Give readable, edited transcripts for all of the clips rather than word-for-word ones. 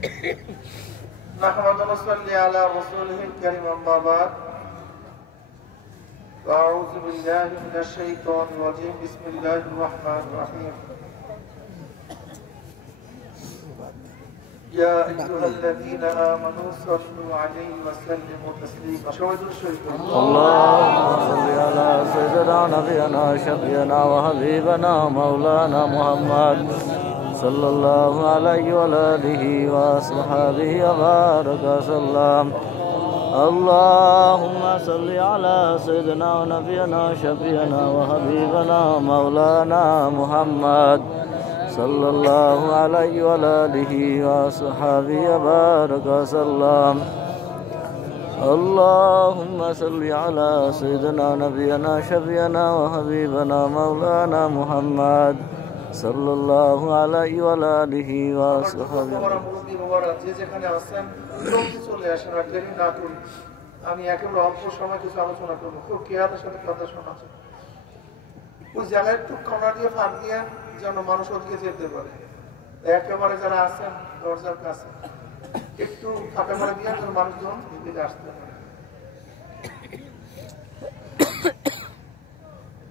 نحمد ونصلي على رسوله الكريم أما بعد أعوذ بالله من الشيطان الرجيم بسم الله الرحمن الرحيم يا أيها الذين آمنوا صلوا عليه وسلموا تسليما اللهم صل على سيدنا نبينا شفيعنا وحبيبنا مولانا محمد صلى الله عليه وعلى آله وصحبه وبارك وسلم اللهم صل على سيدنا ونبينا شفيعنا وحبيبنا مولانا محمد صلى الله عليه وعلى آله وصحبه وبارك وسلم اللهم صل على سيدنا نبينا شفيعنا وحبيبنا مولانا محمد صلى الله عليه وعلى آله وصحبه যে যেখানে আছেন চলে আসেন আর দেরি না করি। আমি একেবারে অল্প সময় কিছু আলোচনা করবো, খুব কেয়াদের সাথে কথা শোনাচ্ছি। ওই জায়গায় একটু কণা দিয়ে ফাঁক দিয়ে যেন মানুষ ওদিকে যেতে পারে। একেবারে যারা আছেন দরজার কাছে একটু ফাঁকা করে দিয়ে যেন মানুষজন দিকে আসতে পারে।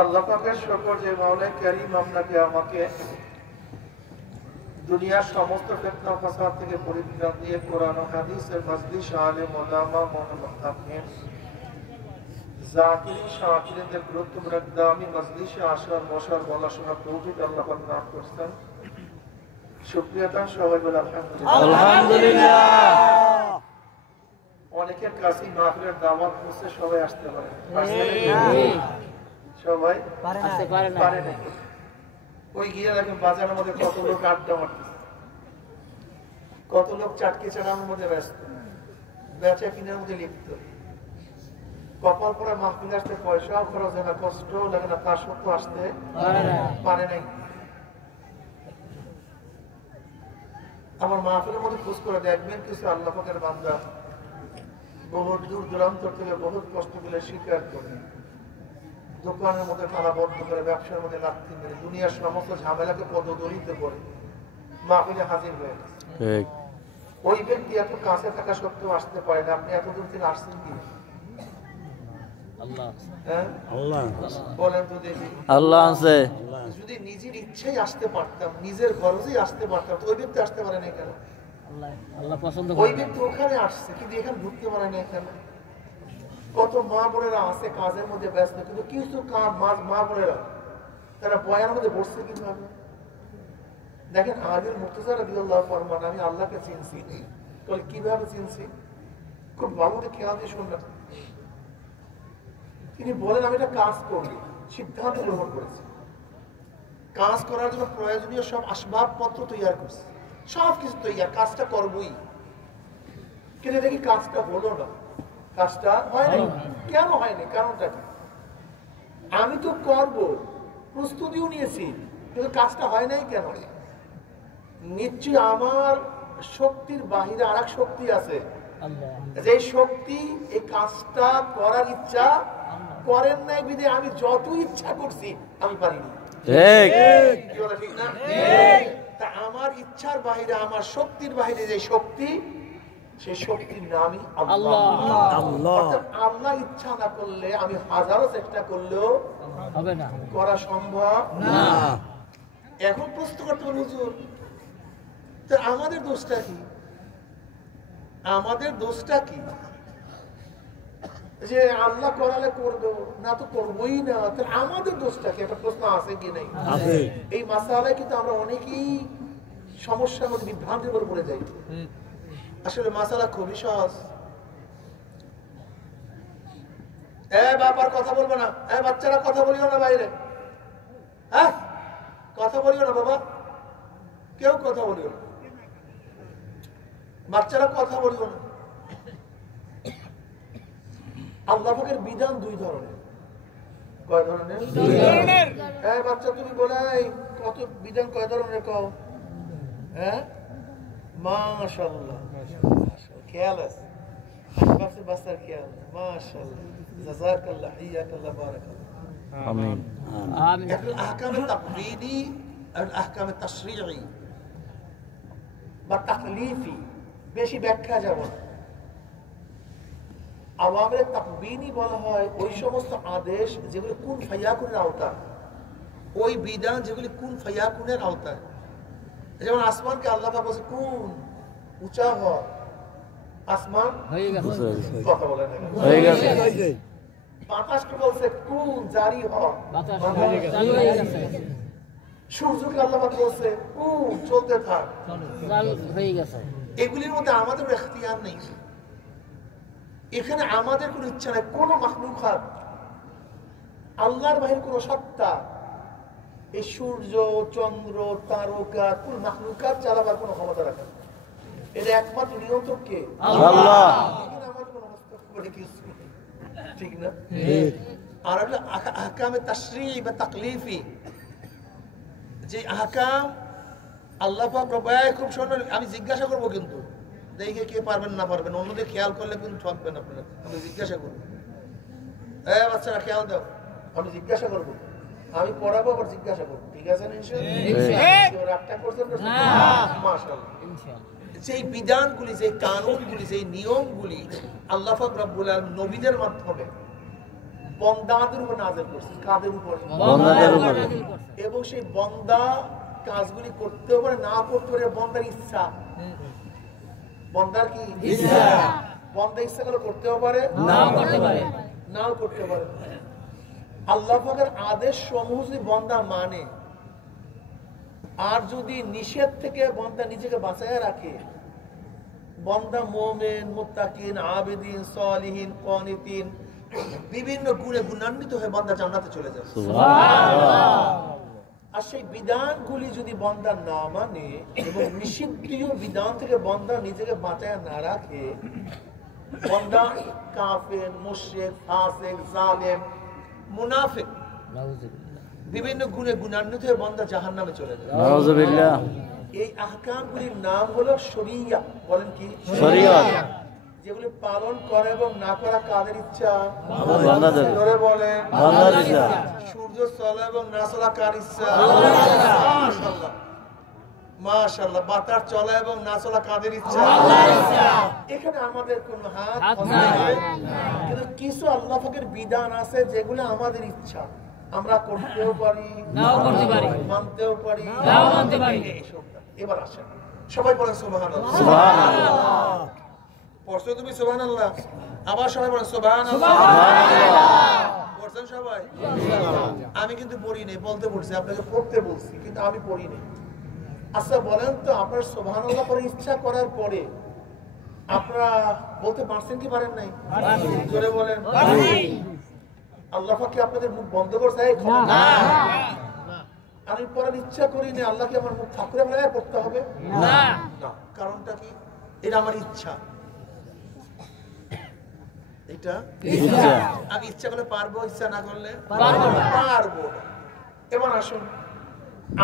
আল্লাহ পাকের শুকর যে মাওলাই কারীম আপনাকে আমাকে দুনিয়ার সমস্ত ফিতনা ফাসাদ থেকে পরিত্রাণ দিয়ে কোরআন ও হাদিসের মজলিস আলেম ওলামা মুতাকিন জাকিরিন শাকিরিনদের গুরুত্বপূর্ণ দামি মজলিসে আসার বসার বলা শোনার তৌফিক আল্লাহ পাক দান করেছেন। শুকরিয়া তার সবাই বলে আলহামদুলিল্লাহ। অনেকের কাছে মাহফিলের দাওয়াত পৌঁছে সবাই আসতে পারে, সবাই পারে না। ওই গিয়ে দেখেন বাজারের মধ্যে কত লোক আড্ডা মারতেছে, কত লোক চাটকি চালানোর মধ্যে ব্যস্ত, বেচা কিনার মধ্যে লিপ্ত। কপাল পরে মাহফিল আসতে পয়সাও খরচ হয় না, কষ্ট লাগে না, তার সত্ত্বেও আসতে পারে নাই। আমার মাহফিলের মধ্যে খোঁজ করে দেখবেন কিছু আল্লাহ পাকের বান্দা বহু দূর দূরান্ত থেকে বহুত কষ্ট করে স্বীকার করে দোকানের মধ্যে তালা বন্ধ করে, ব্যবসার মধ্যে লাথি মেরে, দুনিয়ার সমস্ত ঝামেলাকে পদদলিত করে মাহফিলে হাজির হয়ে গেছে। ওই ব্যক্তি এত কাছে থাকা সত্ত্বেও আসতে পারে না। আপনি এত দূর থেকে আসছেন কি? যদি নিজের ইচ্ছাই আসতে পারতাম, নিজের খরচেই আসতে পারতাম, ওই ব্যক্তি আসতে পারে না কেন? ওই ব্যক্তি ওখানে আসছে কিন্তু এখানে ঢুকতে পারে না কেন? কত মা বোনেরা আছে কাজের মধ্যে ব্যস্ত, কিন্তু কিছু মা বোনেরা তারা বয়ানের মধ্যে বসছে কিভাবে? দেখেন আদিল মুর্তজা রাদিয়াল্লাহু ফরমান, আমি আল্লাহকে চিনছি। বলে কিভাবে চিনছি? খুব ভালো করে খেয়াল দিয়ে শুনলাম। তিনি বলেন আমি একটা কাজ করবো, সিদ্ধান্ত গ্রহণ করেছি। কাজ করার জন্য প্রয়োজনীয় সব আসবাবপত্র তৈরি করছি, সব কিছু তৈরি, কাজটা করবই। কিন্তু দেখি কাজটা হলো না, কাজটা হয়নি। কেন হয়নি? কারণটা কি? আমি তো করব, প্রস্তুতিও নিয়েছি, কিন্তু কাজটা হয় নাই কেন? নিশ্চয়ই আমার শক্তির বাহিরে আর এক শক্তি আছে, যে শক্তি এই কাজটা করার ইচ্ছা করেন নাই বিধে আমি যত ইচ্ছা করছি আমি পারিনি। ঠিক না? তা আমার ইচ্ছার বাহিরে, আমার শক্তির বাহিরে যে শক্তি, সেই শক্তির নামই আল্লাহ। আল্লাহ ইচ্ছা না করলে আমি হাজারো চেষ্টা করলেও হবে না, করা সম্ভব না। এখন প্রশ্ন করতে হবে হুজুর, তো আমাদের দোষটা কি? আমাদের দোষটা কি যে আল্লাহ করালে করবো না, তো করবোই না? তাহলে আমাদের দোষটা কি? একটা প্রশ্ন আছে কি নেই? এই মাসালায় কিন্তু আমরা অনেকেই সমস্যার মধ্যে বিভ্রান্তির উপর পড়ে যাই। আসলে মাসালা খুবই সহজ। বাবার কথা বলবো না, বাচ্চারা কথা বলিও না বাইরে, হ্যাঁ কথা বলিও না বাবা, কেউ কথা বলিও না, বাচ্চারা কথা বলিও না। আল্লাহ পাকের বিধান দুই ধরনের। কয় ধরনের? বাচ্চা তুমি বলে কত বিধান কয় ধরনের কও? হ্যাঁ মাশাআল্লাহ, খেয়াল আছে বাচ্চার খেয়াল। মাশাআল্লাহ, জাযাকাল্লাহ, হিয়াকাল্লাহ, বারাকাল্লাহ। আমিন। আহকাম তাকবীরি আর আহকাম তাশরীঈ। বা তাকলিফি, বেশি ব্যাখ্যা যাব না। আওয়ামরে তাকবিনী বলা হয় ওই সমস্ত আদেশ যেগুলি কুন ফায়াকুনের আওতায়, ওই বিধান যেগুলি কুন ফায়াকুনের আওতায়। যেমন আসমানকে আল্লাহ পাক বলছে কুন, উঁচা হ, আসমান কথা বলে না, বাতাসকে বলছে কুন, জারি হ, সূর্যকে আল্লাহ পাক বলছে কুন, চলতে থাক। এগুলির মধ্যে আমাদের ইখতিয়ার নেই, এখানে আমাদের কোনো ইচ্ছা নাই। কোন মাখলুকাত, আল্লাহর বাহিরে কোন সত্তা, এই সূর্য, চন্দ্র, তারকা, কোন মাখলুকাত চালাবার কোনো ক্ষমতা রাখে না। এটা একমাত্র নিয়ন্ত্রক কে? আল্লাহ। এখানে আমার কোনো হস্তক্ষেপ কিছু নেই, ঠিক না? আর হলো আহকামে তাশরীঈ বা তাকলিফি, যে আহকাম আল্লাহ পাক রব্বায় খুব সুন্দর। আমি জিজ্ঞাসা করবো কিন্তু দেখে কে পারবেন না পারবেন, অন্যদের খেয়াল করলে কিন্তু ঠকবেন আপনারা। আমি জিজ্ঞাসা করবো, হ্যাঁ বাচ্চারা খেয়াল দাও, আমি জিজ্ঞাসা করবো, আমি পড়াবো আবার জিজ্ঞাসা করবো, ঠিক আছে না? রাগটা করছেন মাশাআল্লাহ। সেই বিধানগুলি, সেই কানুনগুলি, সেই নিয়মগুলি আল্লাহ পাক রব্বুল আলামিন নবীদের মাধ্যমে বান্দাদের উপর নাযিল করছেন। কাদের উপর? বান্দাদের উপর। এবং সেই বান্দা কাজগুলি করতেও পারে, না করতে পারে, বান্দার ইচ্ছা। বান্দার কি ইচ্ছা? বান্দা ইচ্ছা করে করতেও পারে, নাও করতে পারে, নাও করতে পারে। আল্লাহ পাকের আদেশ সমূহ যদি বান্দা মানে, আর যদি নিষেধ থেকে বান্দা নিজেকে বাঁচায় রাখে, বান্দা মুমিন, মুত্তাকিন, আবেদিন, সালিহিন, কানিতিন, বিভিন্ন গুণে গুণান্বিত হয়ে বান্দা জান্নাতে চলে যায়। সুবহানাল্লাহ। আর সেই বিধানগুলি যদি বান্দা না মানে এবং নিষিদ্ধ বিধান থেকে বান্দা নিজেকে বাঁচায় না রাখে, বান্দা কাফের, মুশরিক, ফাসিক, জালেম, মুনাফিক, বিভিন্ন গুণে গুণান্বিত হয়ে বান্দা জাহান্নামে চলে যায়। নাউযুবিল্লাহ। এই আহকামগুলির নাম হলো শরিয়া। বলেন কি? শরিয়ত। যেগুলি পালন করে এবং না করা কাদের ইচ্ছা? বান্দাদের। জোরে বলেন, বান্দার ইচ্ছা। সূর্য চলা এবং না চলা কার ইচ্ছা? মাশাআল্লাহ, মাশাআল্লাহ। বাতাস চলা এবং না চলা কাদের ইচ্ছা? আল্লাহর ইচ্ছা। এখানে আমাদের কোনো হাত নাই, কিন্তু কিছু আল্লাহ পাকের বিধান আছে যেগুলো আমাদের ইচ্ছা, আমরা করতেও পারি, নাও করতে পারি, মানতেও পারি, নাও মানতে পারি। এবার আসেন সবাই বলেন সুবহানাল্লাহ। সুবহানাল্লাহ। পড়ছো তুমি সুবহানাল্লাহ? আবার সবাই বলেন সুবহানাল্লাহ। পড়ছেন সবাই? আমি কিন্তু পড়ি নাই, বলতে বলছি, আপনাকে পড়তে বলছি, কিন্তু আমি পড়ি নাই। আচ্ছা বলেন তো, আপনার সুবহানাল্লাহ পড়ার ইচ্ছা করার পরে আপনারা বলতে পারছেন কি পারেন নাই? জোরে বলেন। আল্লাহ পাক কি আপনাদের মুখ বন্ধ করছে? না। আমি পড়ার ইচ্ছা করি না, আল্লাহ কি আমার মুখ ঠাকুরে বলে পড়তে হবে? না। কারণটা কি? এটা আমার ইচ্ছা, এটা আমি ইচ্ছা করলে পারবো, ইচ্ছা না করলে পারবো। এবার আসুন,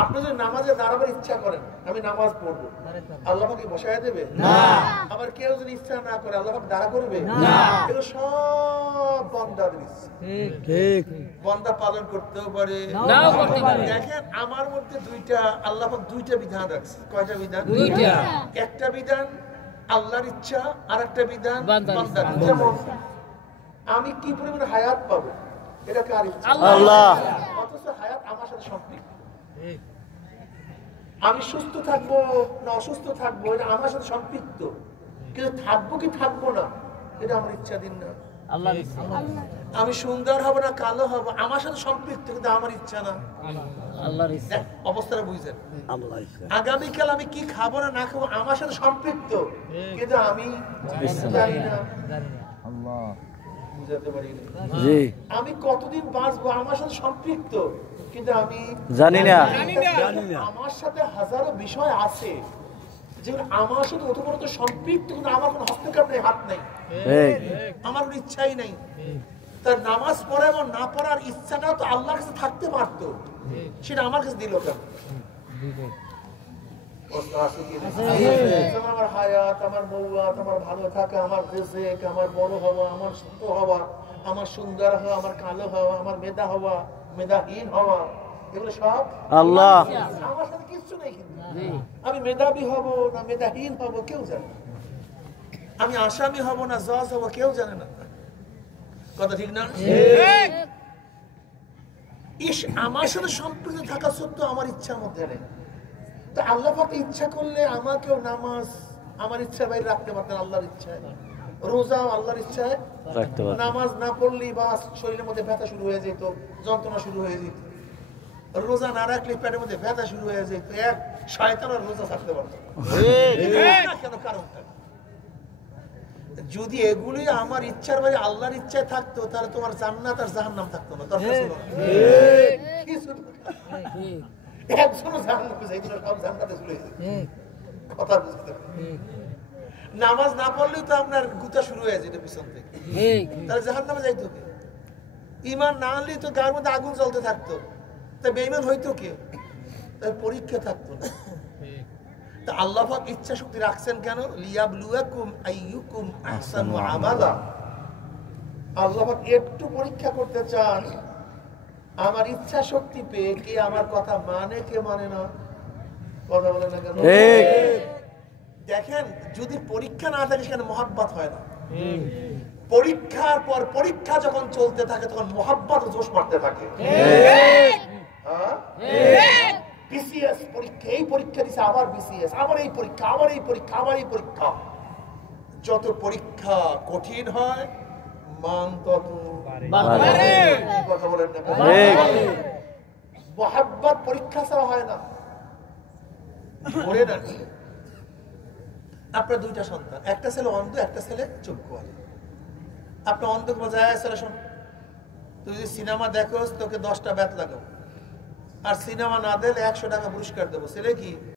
আপনি যদি নামাজে দাঁড়াবার ইচ্ছা করেন, আমি নামাজ পড়বো, আল্লাহ পাক কি বসায় দেবে? না। আবার কেউ যদি ইচ্ছা না করে, আল্লাহ পাক দাঁড়া করবে? না। এগুলো সব বান্দাদের ইচ্ছা। ঠিক। বান্দা পালন করতেও পারে, নাও করতে পারে। দেখেন আমার মধ্যে দুইটা, আল্লাহ পাক দুইটা বিধান রাখছে। কয়টা বিধান? দুইটা। একটা বিধান আল্লাহর ইচ্ছা, আর একটা বিধান বান্দার ইচ্ছা। যেমন আমি কি পরিমাণ হায়াত পাবো, এটা কার ইচ্ছা? আল্লাহ। অথচ হায়াত আমার সাথে সম্পৃক্ত। আমি সুস্থ থাকবো না অসুস্থ থাকবো, এটা আমার সাথে সম্পৃক্ত, কিন্তু থাকবো কি থাকবো না, এটা আমার ইচ্ছাধীন না, আল্লাহর ইচ্ছা। আমি সুন্দর হব না কালো হব, আমার সাথে সম্পৃক্ত, কিন্তু আমার ইচ্ছা না, আল্লাহর ইচ্ছা। অবস্থাটা বুঝছেন? আগামীকাল আমি কি খাবো না না খাবো, আমার সাথে সম্পৃক্ত, কিন্তু আমি জানি না, আল্লাহ বুঝাতে পারি না। আমি কতদিন বাঁচবো, আমার সাথে সম্পৃক্ত, কিন্তু আমি জানি না। আমার সাথে হাজারো বিষয় আছে যেগুলো আমার সাথে ওতপ্রোত সম্পৃক্ত, কিন্তু আমার কোনো হস্তক্ষেপ নেই, হাত নেই, আমার কোনো ইচ্ছাই নেই। তার নামাজ পড়া এবং না পড়ার ইচ্ছাটাও তো আল্লাহর কাছে থাকতে পারতো, সেটা আমার কাছে দিল কেন? আমার হায়াত, আমার মৌয়াত, আমার ভালো থাকা, আমার রিজিক, আমার বড় হওয়া, আমার ছোট হওয়া, আমার সুন্দর হওয়া, আমার কালো হওয়া, আমার মেধা হওয়া, মেধাহীন হওয়া, এগুলো সব আল্লাহ। আমার সাথে কিচ্ছু নেই। কিন্তু আমি মেধাবী হব না মেধাহীন হব কেউ জানে না। আমি আসামি হব না জজ হব কেউ জানে না। কথা ঠিক না? ইস, আমার সাথে সম্পৃক্ত থাকা সত্ত্বেও আমার ইচ্ছার মধ্যে নেই। তো আল্লাহ পাক ইচ্ছা করলে আমাকেও নামাজ আমার ইচ্ছা বাইরে রাখতে পারতেন। আল্লাহর ইচ্ছায় রোজা আল্লাহর ইচ্ছায় রাখতে পারতেন। নামাজ না পড়লেই বা শরীরের মধ্যে ব্যথা শুরু হয়ে যেত, যন্ত্রণা শুরু হয়ে যেত। রোজা না রাখলে পেটের মধ্যে ব্যথা শুরু হয়ে যেত। এক শয়তান আর রোজা থাকতে পারত না। কেন? কারণটা যদি এগুলি আমার ইচ্ছার বাইরে আল্লাহর ইচ্ছায় থাকতো তাহলে তোমার জান্নাত আর জাহান্নাম থাকতো না। দরকার ছিল না। একজনও জাহান্নামে যাইত না, সব জান্নাতে চলে যেত। কথা বুঝতে নামাজ না পড়লেও তো আপনার গুতা শুরু হয়ে যেত পিছন থেকে, তাহলে জাহান্নামে যাইতো কে? ঈমান না আনলেই তো গায়ের মধ্যে আগুন জ্বলতে থাকতো, তা বেঈমান হইতো কে? তার পরীক্ষা থাকতো না। তা আল্লাহ পাক ইচ্ছা শক্তি রাখছেন কেন? লিয়াবলুয়াকুম আইয়ুকুম আহসানু আমালা। আল্লাহ পাক একটু পরীক্ষা করতে চান আমার ইচ্ছা শক্তি পেয়ে কে আমার কথা মানে কে মানে না। কথা বলে না কেন? দেখেন, যদি পরীক্ষা না থাকে সেখানে মহাব্বত হয় না। পরীক্ষার পর পরীক্ষা যখন চলতে থাকে তখন মহাব্বত জোশ মারতে থাকে। বিসিএস পরীক্ষা, এই পরীক্ষা দিছে, আবার বিসিএস, আবার এই পরীক্ষা, আবার এই পরীক্ষা, আবার এই পরীক্ষা। যত পরীক্ষা কঠিন হয় মান তত কথা বলেন না। মহাব্বত পরীক্ষা ছাড়া হয় না। ধরে না, আপনার দুইটা সন্তান, একটা ছেলে অন্ধ, একটা ছেলে চক্ষু আছে। আপনার অন্ধকে বলছে, ছেলে শোন, তুই যদি সিনেমা দেখোস তোকে 10টা ব্যাট লাগাবো, আর সিনেমা না দিলে 100 টাকা পুরস্কার দেবো। ছেলে কি